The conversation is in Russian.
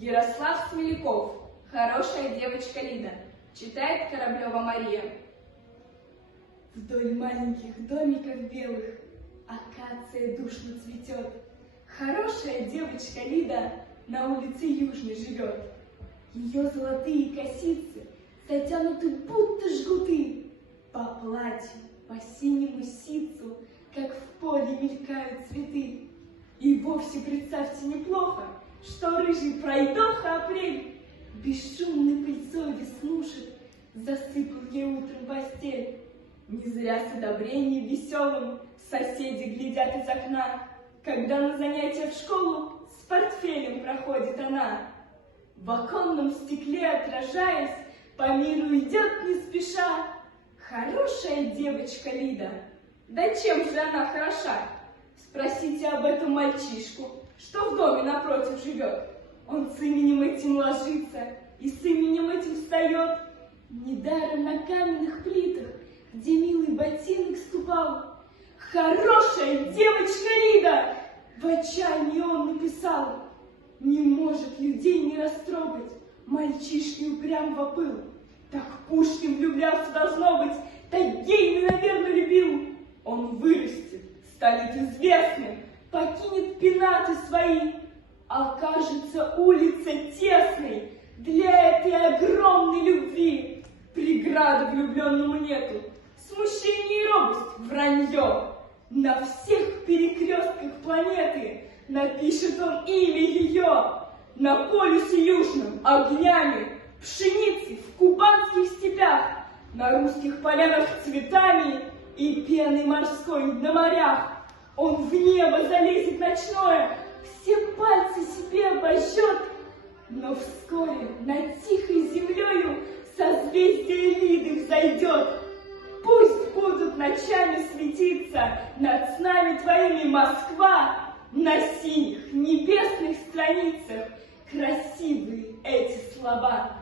Ярослав Смеляков. Хорошая девочка Лида. Читает Кораблева Мария. Вдоль маленьких домиков белых акация душно цветет. Хорошая девочка Лида на улице Южной живет. Ее золотые косицы затянуты будто жгуты. По платью, по синему ситцу, как в поле мелькают цветы. И вовсе представьте неплохо, что рыжий пройдоха апрель бесшумной пыльцой веснушек засыпал ей утром постель. Не зря с одобрением веселым соседи глядят из окна, когда на занятия в школу с портфелем проходит она. В оконном стекле отражаясь, по миру идет не спеша хорошая девочка Лида. Да чем же она хороша? Спросите об этом мальчишку, что в доме напротив живет. Он с именем этим ложится и с именем этим встает. Недаром на каменных плитах, где милый ботинок ступал, хорошая девочка Лида, в отчаянии он написал. Не может людей не растрогать мальчишки упрям вопыл. Так Пушкин влюблялся, должно быть, так Гейне, наверное, любил. Он вырастет, станет известным, покинет пенаты свои. Окажется улица тесной для этой огромной любви. Преграды влюбленному нету, смущение и робость, вранье. На всех перекрестках планеты напишет он имя ее. На полюсе южном огнями, пшеницей в кубанских степях, на русских полянах цветами и пеной морской на морях. Он в небо залезет ночное, все пальцы себе обожжет, но вскоре над тихой землею созвездие Лиды взойдет. Пусть будут ночами светиться над снами твоими Москва, на синих небесных страницах красивые эти слова.